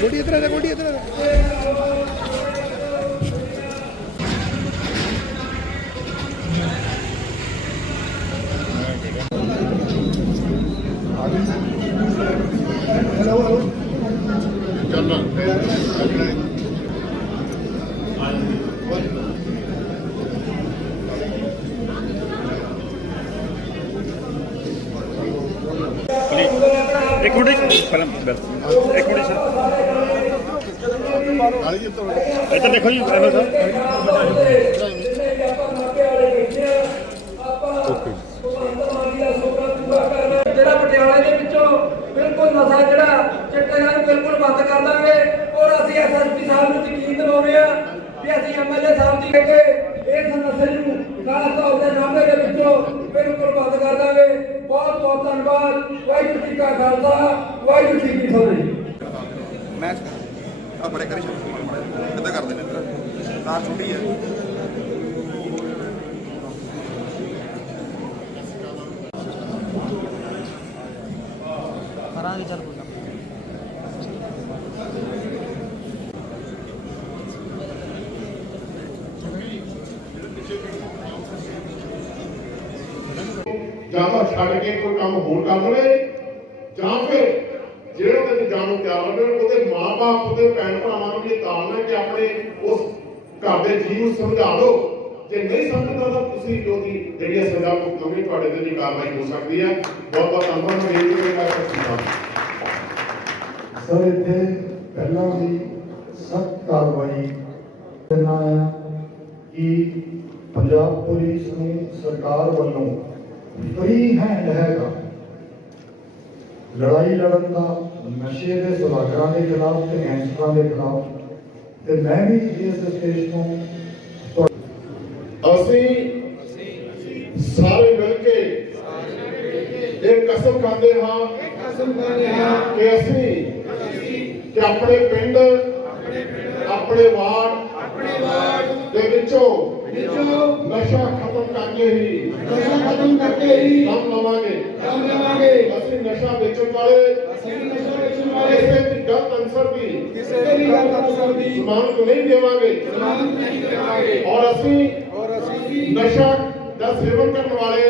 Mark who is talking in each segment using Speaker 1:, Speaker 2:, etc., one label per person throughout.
Speaker 1: ਗੋਡੀ ਇਧਰ ਆ ਜਾ ਗੋਡੀ ਇਧਰ ਆ ਜਾ।
Speaker 2: ਮਿੰਟ ਫਿਲਮ ਇੱਕ ਮਿੰਟ ਸਰ। ਇੱਧਰ ਦੇਖੋ ਜੀ ਐਵੇਂ ਸਰ।
Speaker 3: ਜਿਹੜਾ ਪਟਿਆਲਾ ਦੇ ਵਿੱਚੋਂ ਬਿਲਕੁਲ ਨਸ਼ਾ ਜਿਹੜਾ ਚਿੱਟੇ ਨੂੰ ਬਿਲਕੁਲ ਬੰਦ ਕਰ ਦਾਂਗੇ, ਔਰ ਅਸੀਂ ਐਸਐਸਪੀ ਸਾਹਿਬ ਨੂੰ ਯਕੀਨ ਦਿਵਾਉਂਦੇ ਆ ਵੀ ਅਸੀਂ ਐਮਐਲਏ ਸਾਹਿਬ ਦੀ ਕੇ ਕਾਲਾ ਤੌਰ ਦੇ ਨਾਮੇ ਦੇ ਵਿੱਚੋਂ ਬਿਲਕੁਲ ਬੰਦ ਕਰ ਦਾਂਗੇ। ਬਹੁਤ ਬਹੁਤ ਧੰਨਵਾਦ। ਵਾਹਿਗੁਰੂ ਜੀ ਕਾ ਖਾਲਸਾ, ਵਾਹਿਗੁਰੂ ਜੀ ਕੀ ਫਤਿਹ।
Speaker 1: ਮੈਚ ਆ ਬੜੇ ਕਰੀ ਕਿੱਦਾਂ ਕਰਦੇ ਨੇ ਤੇਰਾ ਛੁੱਟੀ ਹੈ।
Speaker 4: ਜਾਂ ਤਾਂ ਛੱਡ ਕੇ ਕੋਈ ਕੰਮ ਹੋਰ ਕਰ ਲਵੇ, ਜਾਂ ਫਿਰ ਜਿਹੜਾ ਤੇ ਜਾਣ ਨੂੰ ਤਿਆਰ ਹੋਵੇ ਉਹਦੇ ਮਾਪੇ ਉਹਦੇ ਭੈਣ ਭਰਾਵਾਂ ਨੂੰ ਇਹ ਤਾਲਨਾ ਕਿ ਆਪਣੇ ਉਸ ਘਰ ਦੇ ਜੀਵ ਨੂੰ ਸਮਝਾ ਦਿਓ ਜੇ ਨਹੀਂ ਸਮਝਦਾ ਤਾਂ ਤੁਸੀਂ ਜੋ ਜਿਹੜੀ ਸਜ਼ਾ ਭੁਗਤੋਗੇ, ਤੁਹਾਡੇ ਤੇ ਦੀ ਕਾਰਵਾਈ ਹੋ ਸਕਦੀ ਹੈ। ਬਹੁਤ ਬਹੁਤ ਧੰਨਵਾਦ, ਮੈਂ ਇਹ ਵੀ ਕਰ ਸਕਦਾ
Speaker 5: ਸਰ, ਇੱਥੇ ਪਹਿਲਾਂ ਵੀ ਸਖਤ ਕਾਰਵਾਈ ਕਰਨਾ ਹੈ ਕਿ ਪੰਜਾਬ ਪੁਲਿਸ ਨੂੰ ਸਰਕਾਰ ਵੱਲੋਂ ਫ੍ਰੀ ਹੈਂਡ ਹੈਗਾ। ਲੜਾਈ ਲੜਨ ਦਾ, ਨਸ਼ੇ ਦੇ ਸੁਲਾਗਰਾਂ ਦੇ ਖਿਲਾਫ ਤੇ ਗੈਂਗਸਟਰਾਂ ਦੇ ਖਿਲਾਫ। ਤੇ ਮੈਂ ਵੀ ਇਸ ਸਟੇਜ ਤੋਂ
Speaker 4: ਅਸੀਂ ਸਾਰੇ ਮਿਲ ਕੇ ਇਹ ਕਸਮ ਖਾਂਦੇ ਹਾਂ ਕਿ ਅਸੀਂ ਕਿ ਆਪਣੇ ਪਿੰਡ, ਆਪਣੇ ਵਾਰਡ ਦੇ ਵਿੱਚੋਂ ਨਸ਼ਾ ਖਤਮ ਕਰਕੇ ਹੀ।
Speaker 3: ਨਸ਼ਾ ਖਤਮ ਕਰਕੇ ਹੀ।
Speaker 4: ਦਮ ਲਵਾਂਗੇ।
Speaker 3: ਕੰਮ ਲਵਾਂਗੇ।
Speaker 4: ਅਸੀਂ ਨਸ਼ਾ ਵੇਚਣ ਵਾਲੇ।
Speaker 3: ਅਸੀਂ ਨਸ਼ਾ ਵੇਚਣ
Speaker 4: ਕਿਸੇ ਵੀ ਗਲਤ ਅਨਸਰ ਦੀ
Speaker 3: ਕਿਸੇ ਦੇ ਵੀ ਗੱਲ ਕਰ ਸਕਦੀ
Speaker 4: ਜ਼ਮਾਨਤ ਨਹੀਂ ਦੇਵਾਂਗੇ?
Speaker 3: ਜ਼ਮਾਨਤ ਨਹੀਂ ਦੇਵਾਂਗੇ।
Speaker 4: ਔਰ ਅਸੀਂ
Speaker 3: ਔਰ ਅਸੀਂ
Speaker 4: ਨਸ਼ਾ ਦਾ ਸੇਵਨ ਕਰਨ ਵਾਲੇ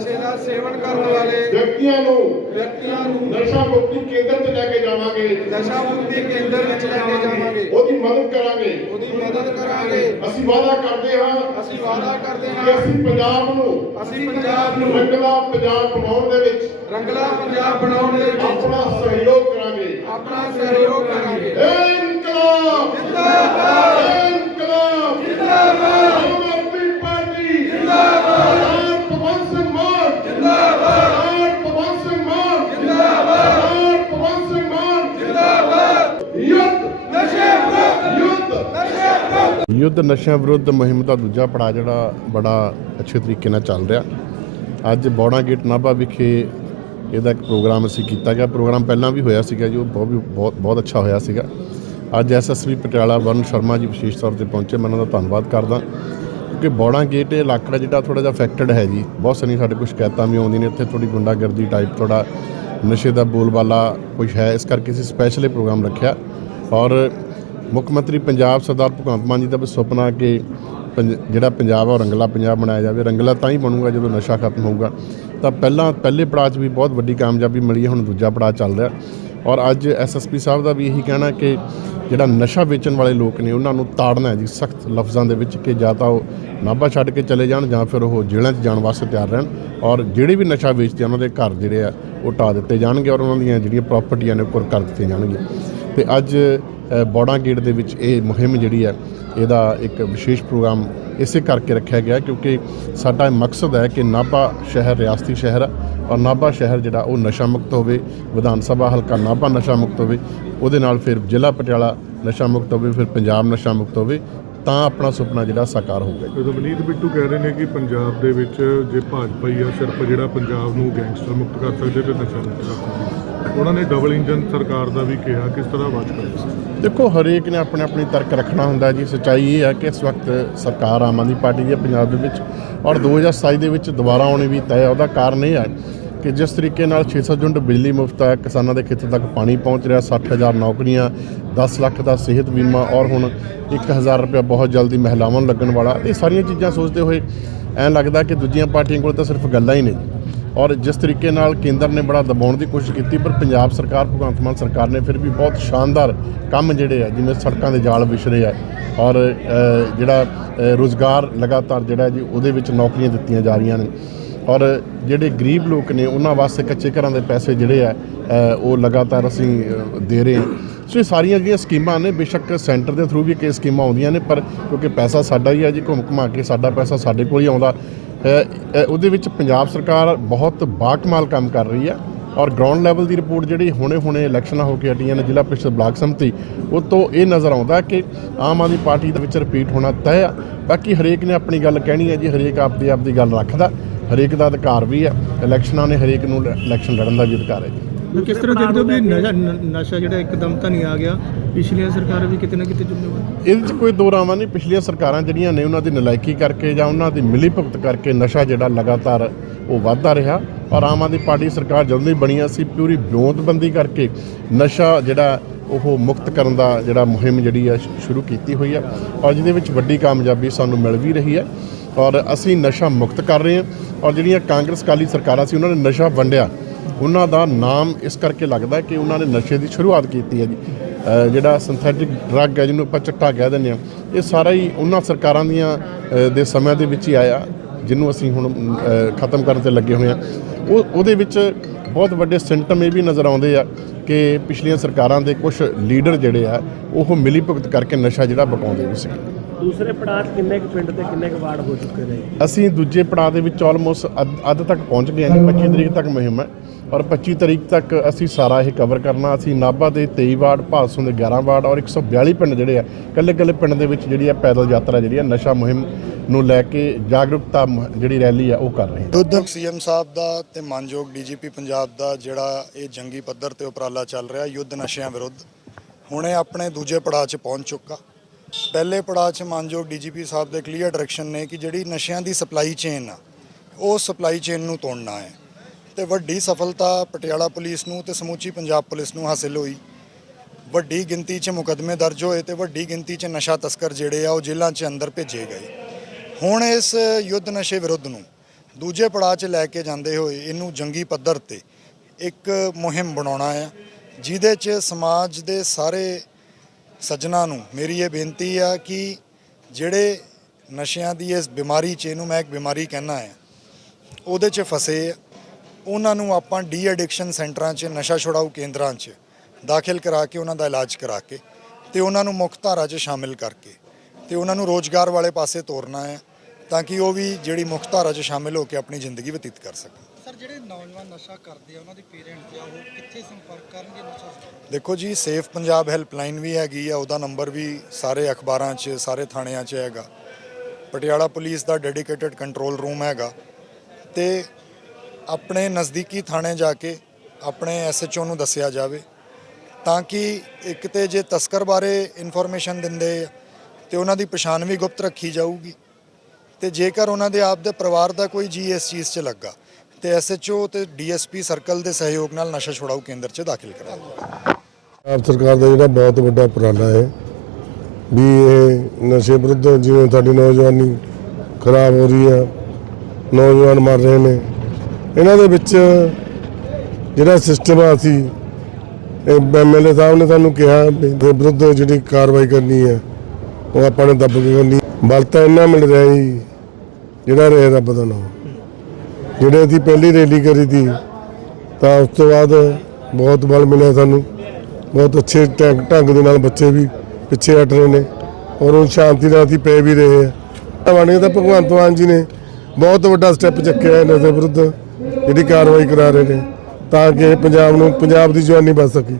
Speaker 3: ਨਸ਼ੇ ਦਾ ਸੇਵਨ ਕਰਨ ਵਾਲੇ
Speaker 4: ਵਿਅਕਤੀਆਂ ਨੂੰ
Speaker 3: ਵਿਅਕਤੀਆਂ ਨੂੰ
Speaker 4: ਨਸ਼ਾ ਮੁਕਤੀ ਕੇਂਦਰ ਤੇ ਲੈ ਕੇ ਜਾਵਾਂਗੇ।
Speaker 3: ਨਸ਼ਾ ਮੁਕਤੀ ਕੇਂਦਰ ਵਿੱਚ ਲੈ ਕੇ ਜਾਵਾਂਗੇ।
Speaker 4: ਉਹਦੀ ਮਦਦ ਕਰਾਂਗੇ।
Speaker 3: ਉਹਦੀ ਮਦਦ ਕਰਾਂਗੇ।
Speaker 4: ਅਸੀਂ ਵਾਅਦਾ ਕਰਦੇ ਹਾਂ
Speaker 3: ਅਸੀਂ ਵਾਅਦਾ ਕਰਦੇ
Speaker 4: ਕਿ
Speaker 3: ਹਾਂ
Speaker 4: ਅਸੀਂ ਪੰਜਾਬ ਨੂੰ
Speaker 3: ਅਸੀਂ ਪੰਜਾਬ ਨੂੰ
Speaker 4: ਰੰਗਲਾ ਪੰਜਾਬ ਬਣਾਉਣ ਦੇ ਵਿੱਚ
Speaker 3: ਰੰਗਲਾ ਪੰਜਾਬ ਬਣਾਉਣ ਦੇ ਵਿੱਚ
Speaker 4: ਆਪਣਾ ਸਹਿਯੋਗ ਕਰਾਂਗੇ।
Speaker 3: ਆਪਣਾ ਸਹਿਯੋਗ ਕਰਾਂਗੇ।
Speaker 4: ਇਨਕਲਾਬ। ਜਿੰਦਾਬਾਦ ਏ ਇਨਕਲਾਬ ਜਿੰਦਾਬਾਦ ਆਮ ਆਦਮੀ ਪਾਰਟੀ ਜਿੰਦਾਬਾਦ ਆਪ ਭਗਵੰਤ ਸਿੰਘ ਮਾਨ ਜਿੰਦਾਬਾਦ ਆਪ ਭਗਵੰਤ ਸਿੰਘ ਮਾਨ ਜਿੰਦਾਬਾਦ ਆਪ ਭਗਵੰਤ ਸਿੰਘ ਮਾਨ ਜਿੰਦਾਬਾਦ ਯੁੱਧ ਨਸ਼ੇ ਵਿਰੁੱਧ ਯੁੱਧ ਨਸ਼ੇ ਵਿਰੁੱਧ
Speaker 6: ਯੁੱਧ ਨਸ਼ਿਆਂ ਵਿਰੁੱਧ ਮੁਹਿੰਮ ਦਾ ਦੂਜਾ ਪੜਾਅ ਜਿਹੜਾ ਬੜਾ ਅੱਛੇ ਤਰੀਕੇ ਨਾਲ ਚੱਲ ਰਿਹਾ। ਅੱਜ ਬੌੜਾ ਗੇਟ ਨਾਭਾ ਵਿਖੇ ਇਹਦਾ ਇੱਕ ਪ੍ਰੋਗਰਾਮ ਅਸੀਂ ਕੀਤਾ ਗਿਆ। ਪ੍ਰੋਗਰਾਮ ਪਹਿਲਾਂ ਵੀ ਹੋਇਆ ਸੀਗਾ ਜੋ ਬਹੁਤ ਵੀ- ਬਹੁਤ ਬਹੁਤ ਅੱਛਾ ਹੋਇਆ ਸੀਗਾ। ਅੱਜ ਐਸਐਸਵੀ ਪਟਿਆਲਾ ਵਰਨ ਸ਼ਰਮਾ ਜੀ ਵਿਸ਼ੇਸ਼ ਤੌਰ ਤੇ ਪਹੁੰਚੇ, ਮੈਂ ਉਹਨਾਂ ਦਾ ਧੰਨਵਾਦ ਕਰਦਾ। ਕਿਉਂਕਿ ਬੌੜਾ ਗੇਟ ਇਹ ਇਲਾਕਾ ਜਿਹੜਾ ਥੋੜਾ ਜਿਹਾ ਅਫੈਕਟਡ ਹੈ ਜੀ। ਬਹੁਤ ਸਾਰੀਆਂ ਸਾਡੇ ਕੁਝ ਸ਼ਿਕਾਇਤਾਂ ਵੀ ਆਉਂਦੀਆਂ ਨੇ ਇੱਥੇ ਥੋੜੀ ਗੁੰਡਾਗਰਦੀ ਟਾਈਪ ਥੋੜਾ ਨਸ਼ੇ ਦਾ ਬੋਲਬਾਲਾ ਕੁਝ ਹੈ, ਇਸ ਕਰਕੇ ਅਸੀਂ ਸਪੈਸ਼ਲ ਇਹ ਪ੍ਰੋਗਰਾਮ ਰੱਖਿਆ। ਔਰ ਮੁੱਖ ਮੰਤਰੀ ਪੰਜਾਬ ਸਰਦਾਰ ਭਗਵੰਤ ਮਾਨ ਜੀ ਦਾ ਵੀ ਸੁਪਨਾ ਕਿ ਪੰਜ- ਜਿਹੜਾ ਪੰਜਾਬ ਆ ਉਹ ਰੰਗਲਾ ਪੰਜਾਬ ਬਣਾਇਆ ਜਾਵੇ। ਰੰਗਲਾ ਤਾਂ ਹੀ ਬਣੂਗਾ ਜਦੋਂ ਨਸ਼ਾ ਖਤਮ ਹੋਊਗਾ। ਤਾਂ ਪਹਿਲਾਂ, ਪਹਿਲੇ ਪੜਾਅ 'ਚ ਵੀ ਬਹੁਤ ਵੱਡੀ ਕਾਮਯਾਬੀ ਮਿਲੀ ਹੈ, ਹੁਣ ਦੂਜਾ ਪੜਾਅ ਚੱਲ ਰਿਹਾ। ਔਰ ਅੱਜ ਐਸਐਸਪੀ ਸਾਹਿਬ ਦਾ ਵੀ ਇਹੀ ਕਹਿਣਾ ਕਿ ਜਿਹੜਾ ਨਸ਼ਾ ਵੇਚਣ ਵਾਲੇ ਲੋਕ ਨੇ, ਉਹਨਾਂ ਨੂੰ ਤਾੜਨਾ ਜੀ, ਸਖਤ ਲਫ਼ਜ਼ਾਂ ਦੇ ਵਿੱਚ ਕਿ ਜਾਂ ਤਾਂ ਉਹ ਨਾਭਾ ਛੱਡ ਕੇ ਚਲੇ ਜਾਣ ਜਾਂ ਫਿਰ ਉਹ ਜੇਲ੍ਹਾਂ 'ਚ ਜਾਣ ਵਾਸਤੇ ਤਿਆਰ ਰਹਿਣ। ਔਰ ਜਿਹੜੇ ਵੀ ਨਸ਼ਾ ਵੇਚਦੇ ਆ, ਉਹਨਾਂ ਦੇ ਘਰ ਜਿਹੜੇ ਆ, ਉਹ ਢਾਹ ਦਿੱਤੇ ਜਾਣਗੇ ਔਰ ਉਹਨਾਂ ਦੀਆਂ ਜਿਹੜੀਆਂ ਪ੍ਰਾਪਰਟੀਆਂ ਨੇ, ਉਹ ਕੁਰ ਕਰ ਦਿੱਤੀਆਂ ਜਾਣਗੀਆਂ। ਤੇ ਅੱਜ ਬੌੜਾ ਗੇਟ ਦੇ ਵਿੱਚ ਇਹ ਮੁਹਿੰਮ ਜਿਹੜੀ ਹੈ, ਇਹਦਾ ਇੱਕ ਵਿਸ਼ੇਸ਼ ਪ੍ਰੋਗਰਾਮ ਇਸੇ ਕਰਕੇ ਰੱਖਿਆ ਗਿਆ ਕਿਉਂਕਿ ਸਾਡਾ ਮਕਸਦ ਹੈ ਕਿ ਨਾਭਾ ਸ਼ਹਿਰ ਰਿਆਸਤੀ ਸ਼ਹਿਰ ਹੈ ਔਰ ਨਾਭਾ ਸ਼ਹਿਰ ਜਿਹੜਾ ਉਹ ਨਸ਼ਾ ਮੁਕਤ ਹੋਵੇ, ਵਿਧਾਨ ਸਭਾ ਹਲਕਾ ਨਾਭਾ ਨਸ਼ਾ ਮੁਕਤ ਹੋਵੇ, ਉਹਦੇ ਨਾਲ ਫਿਰ ਜ਼ਿਲ੍ਹਾ ਪਟਿਆਲਾ ਨਸ਼ਾ ਮੁਕਤ ਹੋਵੇ, ਫਿਰ ਪੰਜਾਬ ਨਸ਼ਾ ਮੁਕਤ ਹੋਵੇ ਤਾਂ ਆਪਣਾ ਸੁਪਨਾ ਜਿਹੜਾ ਸਾਕਾਰ ਹੋਊਗਾ।
Speaker 7: ਰਵਨੀਤ ਬਿੱਟੂ ਕਹਿ ਰਹੇ ਨੇ ਕਿ ਪੰਜਾਬ ਦੇ ਵਿੱਚ ਜੇ ਭਾਜਪਾ ਹੀ ਆ ਸਿਰਫ ਜਿਹੜਾ ਪੰਜਾਬ ਨੂੰ ਗੈਂਗਸਟਰ ਮੁਕਤ ਕਰ ਸਕਦੇ ਤੇ ਨਸ਼ਾ ਮੁਕਤ ਕਰ ਸਕਦੇ। ਉਹਨਾਂ ਨੇ ਡਬਲ ਇੰਜਨ ਸਰਕਾਰ ਦਾ ਵੀ ਕਿਹਾ ਕਿਸ ਤਰ੍ਹਾਂ ਵਾਚ ਕਰਦੇ
Speaker 6: ਦੇਖੋ ਹਰੇਕ ਨੇ ਆਪਣੇ ਆਪਣੀ ਤਰਕ ਰੱਖਣਾ ਹੁੰਦਾ ਜੀ। ਸੱਚਾਈ ਇਹ ਹੈ ਕਿ ਇਸ ਵਕਤ ਸਰਕਾਰ ਆਮ ਆਦਮੀ ਪਾਰਟੀ ਦੀ ਪੰਜਾਬ ਦੇ ਵਿੱਚ। ਔਰ 2027 ਦੇ ਵਿੱਚ ਦੁਬਾਰਾ ਆਉਣੀ ਵੀ ਤੈਅ ਉਹਦਾ ਕਾਰਨ ਇਹ ਹੈ ਕਿ ਜਿਸ ਤਰੀਕੇ ਨਾਲ 600 ਯੂਨਿਟ ਬਿਜਲੀ ਮੁਫਤ ਹੈ ਕਿਸਾਨਾਂ ਦੇ ਖੇਤਾਂ ਤੱਕ ਪਾਣੀ ਪਹੁੰਚ ਰਿਹਾ 60000 ਨੌਕਰੀਆਂ 10 ਲੱਖ ਦਾ ਸਿਹਤ ਬੀਮਾ ਔਰ ਹੁਣ 1000 ਰੁਪਏ ਬਹੁਤ ਜਲਦੀ ਮਹਿਲਾਵਾਂ ਨੂੰ ਲੱਗਣ ਵਾਲਾ ਇਹ ਸਾਰੀਆਂ ਚੀਜ਼ਾਂ ਸੋਚਦੇ ਹੋਏ ਐਂ ਲੱਗਦਾ ਕਿ ਦੂਜੀਆਂ ਪਾਰਟੀਆਂ ਕੋਲ ਤਾਂ ਸਿਰਫ ਗੱਲਾਂ ਹੀ ਨੇ ਔਰ ਜਿਸ ਤਰੀਕੇ ਨਾਲ ਕੇਂਦਰ ਨੇ ਬੜਾ ਦਬਾਉਣ ਦੀ ਕੋਸ਼ਿਸ਼ ਕੀਤੀ ਪਰ ਪੰਜਾਬ ਸਰਕਾਰ ਭਗਵੰਤ ਮਾਨ ਸਰਕਾਰ ਨੇ ਫਿਰ ਵੀ ਬਹੁਤ ਸ਼ਾਨਦਾਰ ਕੰਮ ਜਿਹੜੇ ਆ ਜਿਵੇਂ ਸੜਕਾਂ ਦੇ ਜਾਲ ਵਿਛਰੇ ਆ ਔਰ ਜਿਹੜਾ ਅ, ਰੁਜ਼ਗਾਰ ਲਗਾਤਾਰ ਜਿਹੜਾ ਜੀ ਉਹਦੇ ਵਿੱਚ ਨੌਕਰੀਆਂ ਦਿੱਤੀਆਂ ਜਾ ਰਹੀਆਂ ਨੇ। ਔਰ ਜਿਹੜੇ ਗਰੀਬ ਲੋਕ ਨੇ, ਉਹਨਾਂ ਵਾਸਤੇ ਕੱਚੇ ਘਰਾਂ ਦੇ ਪੈਸੇ ਜਿਹੜੇ ਆ ਉਹ ਲਗਾਤਾਰ ਅਸੀਂ ਦੇ ਰਹੇ ਹਾਂ। ਸੋ ਇਹ ਸਾਰੀਆਂ ਜਿਹੜੀਆਂ ਸਕੀਮਾਂ ਨੇ, ਬੇਸ਼ੱਕ ਸੈਂਟਰ ਦੇ ਥਰੂ ਵੀ ਕਈ ਸਕੀਮਾਂ ਆਉਂਦੀਆਂ ਨੇ, ਪਰ ਕਿਉਂਕਿ ਪੈਸਾ ਸਾਡਾ ਹੀ ਆ ਜੀ, ਘੁੰਮ ਘੁਮਾ ਕੇ ਸਾਡਾ ਪੈਸਾ ਸਾਡੇ ਕੋਲ ਹੀ ਆਉਂਦਾ। ਉਹਦੇ ਵਿੱਚ ਪੰਜਾਬ ਸਰਕਾਰ ਬਹੁਤ ਬਾਕਮਾਲ ਕੰਮ ਕਰ ਰਹੀ ਹੈ ਔਰ ਗਰਾਊਂਡ ਲੈਵਲ ਦੀ ਰਿਪੋਰਟ ਜਿਹੜੀ ਹੁਣੇ-ਹੁਣੇ ਇਲੈਕਸ਼ਨਾਂ ਹੋ ਕੇ ਹਟੀਆਂ ਨੇ, ਜ਼ਿਲ੍ਹਾ ਪ੍ਰੀਸ਼ਦ ਬਲਾਕ ਸੰਮਤੀ, ਉਹ ਤੋਂ ਇਹ ਨਜ਼ਰ ਆਉਂਦਾ ਕਿ ਆਮ ਆਦਮੀ ਪਾਰਟੀ ਦੇ ਵਿੱਚ ਰਿਪੀਟ ਹੋਣਾ ਤੈਅ ਆ। ਬਾਕੀ ਹਰੇਕ ਨੇ ਆਪਣੀ ਗੱਲ ਕਹਿਣੀ ਹੈ ਜੀ, ਹਰੇਕ ਆਪਦੀ ਆਪਦੀ ਗੱਲ ਰੱਖਦਾ। ਹਰੇਕ ਦਾ ਅਧਿਕਾਰ ਵੀ ਹੈ ਇਲੈਕਸ਼ਨਾਂ ਨੇ ਹਰੇਕ ਨੂੰ ਇਲੈਕਸ਼ਨ ਲੜਨ ਦਾ ਵੀ ਅਧਿਕਾਰ ਹੈ ਜੀ।
Speaker 8: ਕਿਸ ਤਰ੍ਹਾਂ ਦੇਖਦੇ ਹੋ ਵੀ ਨਸ਼ਾ ਜਿਹੜਾ ਇੱਕਦਮ ਤਾਂ ਨਹੀਂ ਆ ਗਿਆ ਪਿਛਲੀਆਂ ਸਰਕਾਰਾਂ ਵੀ ਕਿਤੇ ਨਾ ਕਿਤੇ ਜ਼ਿੰਮੇਵਾਰ
Speaker 6: ਇਹਦੇ 'ਚ ਕੋਈ ਦੋ ਰਾਵਾਂ ਨਹੀਂ ਪਿਛਲੀਆਂ ਸਰਕਾਰਾਂ ਜਿਹੜੀਆਂ ਨੇ ਉਹਨਾਂ ਦੀ ਨਲਾਇਕੀ ਕਰਕੇ ਜਾਂ ਉਹਨਾਂ ਦੀ ਮਿਲੀ ਭੁਗਤ ਕਰਕੇ ਨਸ਼ਾ ਜਿਹੜਾ ਲਗਾਤਾਰ ਉਹ ਵੱਧਦਾ ਰਿਹਾ ਔਰ ਆਮ ਆਦਮੀ ਪਾਰਟੀ ਸਰਕਾਰ ਜਦੋਂ ਦੀ ਬਣੀ ਸੀ ਪੂਰੀ ਵਿਉਂਤਬੰਦੀ ਕਰਕੇ ਨਸ਼ਾ ਜਿਹੜਾ ਉਹ ਮੁਕਤ ਕਰਨ ਦਾ ਜਿਹੜਾ ਮੁਹਿੰਮ ਜਿਹੜੀ ਆ ਸ਼- ਸ਼ੁਰੂ ਕੀਤੀ ਹੋਈ ਆ ਔਰ ਜਿਹਦੇ ਵਿੱਚ ਵੱਡੀ ਕਾਮਯਾਬੀ ਸਾਨੂੰ ਮਿਲ ਵੀ ਰਹੀ ਹੈ। ਔਰ ਅਸੀਂ ਨਸ਼ਾ ਮੁਕਤ ਕਰ ਰਹੇ ਹਾਂ ਔਰ ਜਿਹੜੀਆਂ ਕਾਂਗਰਸ ਕਾਲੀ ਸਰਕਾਰਾਂ ਸੀ, ਉਹਨਾਂ ਨੇ ਨਸ਼ਾ ਵੰਡਿਆ। ਉਹਨਾਂ ਦਾ ਨਾਮ ਇਸ ਕਰਕੇ ਲੱਗਦਾ ਕਿ ਉਹਨਾਂ ਨੇ ਨਸ਼ੇ ਦੀ ਸ਼ੁਰੂਆਤ ਕੀਤੀ ਹੈ ਜੀ। ਜਿਹੜਾ ਸਿੰਥੈਟਿਕ ਡਰੱਗ ਹੈ, ਜਿਹਨੂੰ ਆਪਾਂ ਚਿੱਟਾ ਕਹਿ ਦਿੰਦੇ ਆ ਇਹ ਸਾਰਾ ਹੀ ਉਹਨਾਂ ਸਰਕਾਰਾਂ ਦੀਆਂ ਦੇ ਸਮੇਂ ਦੇ ਵਿੱਚ ਹੀ ਆਇਆ, ਜਿਹਨੂੰ ਅਸੀਂ ਹੁਣ ਖਤਮ ਕਰਨ ਤੇ ਲੱਗੇ ਹੋਏ ਆ ਉਹ, ਉਹਦੇ ਵਿੱਚ ਬਹੁਤ ਵੱਡੇ ਸਿੰਟਮ ਇਹ ਵੀ ਨਜ਼ਰ ਆਉਂਦੇ ਆ ਕਿ ਪਿਛਲੀਆਂ ਸਰਕਾਰਾਂ ਦੇ ਕੁਝ ਲੀਡਰ ਜਿਹੜੇ ਆ ਉਹ ਮਿਲੀ ਭੁਗਤ ਕਰਕੇ ਨਸ਼ਾ ਜਿਹੜਾ ਬਕਾਉਂਦੇ ਵੀ ਸੀ
Speaker 9: ਦੂਸਰੇ ਪੜਾਅ ਕਿੰਨੇ ਕੁ ਪਿੰਡ ਤੇ ਕਿੰਨੇ ਕੁ ਵਾਰਡ ਹੋ ਚੁੱਕੇ ਨੇ?
Speaker 6: ਅਸੀਂ ਦੂਜੇ ਪੜਾਅ ਦੇ ਵਿੱਚ ਆਲਮੋਸਟ ਅੱਧ ਤੱਕ ਪਹੁੰਚ ਗਏ ਹਾਂ ਜੀ 25 ਤਰੀਕ ਤੱਕ ਮੁਹਿੰਮ ਹੈ। ਔਰ 25 ਤਰੀਕ ਤੱਕ ਅਸੀਂ ਸਾਰਾ ਇਹ ਕਵਰ ਕਰਨਾ ਅਸੀਂ ਨਾਭਾ ਦੇ 23 ਵਾਰਡ ਭਾਦਸੋਂ ਦੇ 11 ਵਾਰਡ ਔਰ 142 ਪਿੰਡ ਜਿਹੜੇ ਆ ਕੱਲੇ ਕੱਲੇ ਪਿੰਡ ਦੇ ਵਿੱਚ ਜਿਹੜੀ ਆ ਪੈਦਲ ਯਾਤਰਾ ਜਿਹੜੀ ਆ ਨਸ਼ਾ ਮੁਹਿੰਮ ਨੂੰ ਲੈ ਕੇ ਜਾਗਰੂਕਤਾ ਜਿਹੜੀ ਰੈਲੀ ਆ ਉਹ ਕਰ ਰਹੇ ਹਾਂ।
Speaker 10: ਦੁੱਧ ਸੀਐਮ ਸਾਹਿਬ ਦਾ ਤੇ ਮਾਨਯੋਗ ਡੀਜੀਪੀ ਪੰਜਾਬ ਦਾ ਜਿਹੜਾ ਇਹ ਜੰਗੀ ਪੱਧਰ ਤੇ ਉਪਰਾਲਾ ਚੱਲ ਰਿਹਾ ਯੁੱਧ ਨਸ਼ਿਆਂ ਵਿਰੁੱਧ। ਹੁਣੇ ਆਪਣੇ ਦੂਜੇ ਪੜਾਅ 'ਚ ਪਹੁੰਚ ਚੁੱਕਾ। ਪਹਿਲੇ ਪੜਾਅ 'ਚ ਮਾਨਯੋਗ ਡੀਜੀਪੀ ਸਾਹਿਬ ਦੇ ਕਲੀਅਰ ਡਾਇਰੈਕਸ਼ਨ ਨੇ ਕਿ ਜਿਹੜੀ ਨਸ਼ਿਆਂ ਦੀ ਸਪਲਾਈ ਚੇਨ ਆ, ਉਹ ਸਪਲਾਈ ਚੇਨ ਨੂੰ ਤੋੜਨਾ ਹੈ। ਤੇ ਵੱਡੀ ਸਫਲਤਾ ਪਟਿਆਲਾ ਪੁਲਿਸ ਨੂੰ ਤੇ ਸਮੁੱਚੀ ਪੰਜਾਬ ਪੁਲਿਸ ਨੂੰ ਹਾਸਿਲ ਹੋਈ। ਵੱਡੀ ਗਿਣਤੀ 'ਚ ਮੁਕੱਦਮੇ ਦਰਜ ਹੋਏ ਤੇ ਵੱਡੀ ਗਿਣਤੀ 'ਚ ਨਸ਼ਾ ਤਸਕਰ ਜਿਹੜੇ ਆ, ਉਹ ਜੇਲ੍ਹਾਂ 'ਚ ਅੰਦਰ ਭੇਜੇ ਗਏ। ਹੁਣ ਇਸ ਯੁੱਧ ਨਸ਼ੇ ਵਿਰੁੱਧ ਨੂੰ ਦੂਜੇ ਪੜਾਅ 'ਚ ਲੈ ਕੇ ਜਾਂਦੇ ਹੋਏ ਇਹਨੂੰ ਜੰਗੀ ਪੱਧਰ ਤੇ ਇੱਕ ਮੁਹਿੰਮ ਬਣਾਉਣਾ ਹੈ ਜਿਹਦੇ 'ਚ ਸਮਾਜ ਦੇ ਸਾਰੇ ਸੱਜਣਾ ਨੂੰ ਮੇਰੀ ਇਹ ਬੇਨਤੀ ਆ ਕਿ ਜਿਹੜੇ ਨਸ਼ਿਆਂ ਦੀ ਇਸ ਬਿਮਾਰੀ 'ਚ, ਇਹਨੂੰ ਮੈਂ ਇੱਕ ਬਿਮਾਰੀ ਕਹਿਣਾ ਹੈ ਉਹਦੇ 'ਚ ਫਸੇ ਆ। ਉਹਨਾਂ ਨੂੰ ਆਪਾਂ ਡੀ ਐਡਿਕਸ਼ਨ ਸੈਂਟਰਾਂ 'ਚ, ਨਸ਼ਾ ਛੁਡਾਊ ਕੇਂਦਰਾਂ 'ਚ ਦਾਖਲ ਕਰਾ ਕੇ, ਉਹਨਾਂ ਦਾ ਇਲਾਜ ਕਰਾ ਕੇ ਤੇ ਉਹਨਾਂ ਨੂੰ ਮੁੱਖ ਧਾਰਾ 'ਚ ਸ਼ਾਮਿਲ ਕਰਕੇ ਤੇ ਉਹਨਾਂ ਨੂੰ ਰੋਜ਼ਗਾਰ ਵਾਲੇ ਪਾਸੇ ਤੋਰਨਾ ਹੈ ਤਾਂ ਕਿ ਉਹ ਵੀ ਜਿਹੜੀ ਮੁੱਖ ਧਾਰਾ 'ਚ ਸ਼ਾਮਿਲ ਹੋ ਕੇ ਆਪਣੀ ਜ਼ਿੰਦਗੀ ਬਤੀਤ ਕਰ ਸਕਣ।
Speaker 8: ਸਰ, ਜਿਹੜੇ ਨੌਜਵਾਨ ਨਸ਼ਾ ਕਰਦੇ ਆ, ਉਹਨਾਂ ਦੇ ਪੇਰੈਂਟਸ ਆ, ਉਹ ਕਿੱਥੇ ਸੰਪਰਕ ਕਰਨਗੇ ਨਸ਼ਾ
Speaker 10: ਦੇਖੋ ਜੀ, ਸੇਫ ਪੰਜਾਬ ਹੈਲਪਲਾਈਨ ਵੀ ਹੈਗੀ ਆ, ਉਹਦਾ ਨੰਬਰ ਵੀ ਸਾਰੇ ਅਖਬਾਰਾਂ 'ਚ, ਸਾਰੇ ਥਾਣਿਆਂ 'ਚ ਹੈਗਾ। ਪਟਿਆਲਾ ਪੁਲਿਸ ਦਾ ਡੈਡੀਕੇਟਿਡ ਕੰਟਰੋਲ ਰੂਮ ਹੈਗਾ ਤੇ ਆਪਣੇ ਨਜ਼ਦੀਕੀ ਥਾਣੇ ਜਾ ਕੇ ਆਪਣੇ ਐਸਐਚਓ ਨੂੰ ਦੱਸਿਆ ਜਾਵੇ ਤਾਂ ਕਿ ਇੱਕ ਤੇ ਜੇ ਤਸਕਰ ਬਾਰੇ ਇਨਫੋਰਮੇਸ਼ਨ ਦਿੰਦੇ ਆ ਤੇ ਉਹਨਾਂ ਦੀ ਪਛਾਣ ਵੀ ਗੁਪਤ ਰੱਖੀ ਜਾਊਗੀ ਤੇ ਜੇਕਰ ਉਹਨਾਂ ਦੇ ਆਪ ਦੇ ਪਰਿਵਾਰ ਦਾ ਕੋਈ ਜੀ ਇਸ ਚੀਜ਼ 'ਚ ਲੱਗਾ ਤੇ ਐਸਐਚਓ ਤੇ ਡੀਐਸਪੀ ਸਰਕਲ ਦੇ ਸਹਿਯੋਗ ਨਾਲ ਨਸ਼ਾ ਛੁਡਾਊ ਕੇਂਦਰ 'ਚ ਦਾਖਲ ਕਰਾਇਆ
Speaker 11: ਆਪ ਸਰਕਾਰ ਦਾ ਜਿਹੜਾ ਬਹੁਤ ਵੱਡਾ ਉਪਰਾਲਾ ਹੈ ਵੀ ਇਹ ਨਸ਼ੇ ਵਿਰੁੱਧ ਜਿਵੇਂ ਸਾਡੀ ਨੌਜਵਾਨੀ ਖਰਾਬ ਹੋ ਰਹੀ ਹੈ, ਨੌਜਵਾਨ ਮਰ ਰਹੇ ਨੇ, ਇਹਨਾਂ ਦੇ ਵਿੱਚ ਜਿਹੜਾ ਸਿਸਟਮ ਆ ਅਸੀਂ ਐਮਐਲਏ ਸਾਹਿਬ ਨੇ ਸਾਨੂੰ ਕਿਹਾ ਵੀ ਵਿਰੁੱਧ ਜਿਹੜੀ ਕਾਰਵਾਈ ਕਰਨੀ ਹੈ, ਉਹ ਆਪਾਂ ਨੇ ਦੱਬ ਕੇ ਕਰਨੀ ਬਲ ਤਾਂ ਇੰਨਾ ਮਿਲ ਰਿਹਾ ਜੀ, ਜਿਹੜਾ ਰਹੇ ਰੱਬ ਦਾ ਨਾਮ। ਜਿਹੜੇ ਅਸੀਂ ਪਹਿਲੀ ਰੈਲੀ ਕਰੀ ਸੀ, ਤਾਂ ਉਸ ਤੋਂ ਬਾਅਦ ਬਹੁਤ ਬਲ ਮਿਲਿਆ ਸਾਨੂੰ। ਬਹੁਤ ਅੱਛੇ ਢੰਗ ਢੰਗ ਦੇ ਨਾਲ ਬੱਚੇ ਵੀ ਪਿੱਛੇ ਹਟ ਰਹੇ ਨੇ ਔਰ ਉਹ ਸ਼ਾਂਤੀ ਨਾਲ ਅਸੀਂ ਪੈ ਵੀ ਰਹੇ ਆ ਬਣੇ ਤਾਂ ਭਗਵੰਤ ਮਾਨ ਜੀ ਨੇ ਬਹੁਤ ਵੱਡਾ ਸਟੈਪ ਚੱਕਿਆ ਹੈ ਨਸ਼ੇ ਵਿਰੁੱਧ, ਜਿਹੜੀ ਕਾਰਵਾਈ ਕਰਾ ਰਹੇ ਨੇ, ਤਾਂ ਕਿ ਪੰਜਾਬ ਨੂੰ, ਪੰਜਾਬ ਦੀ ਜਵਾਨੀ ਬਚ ਸਕੇ।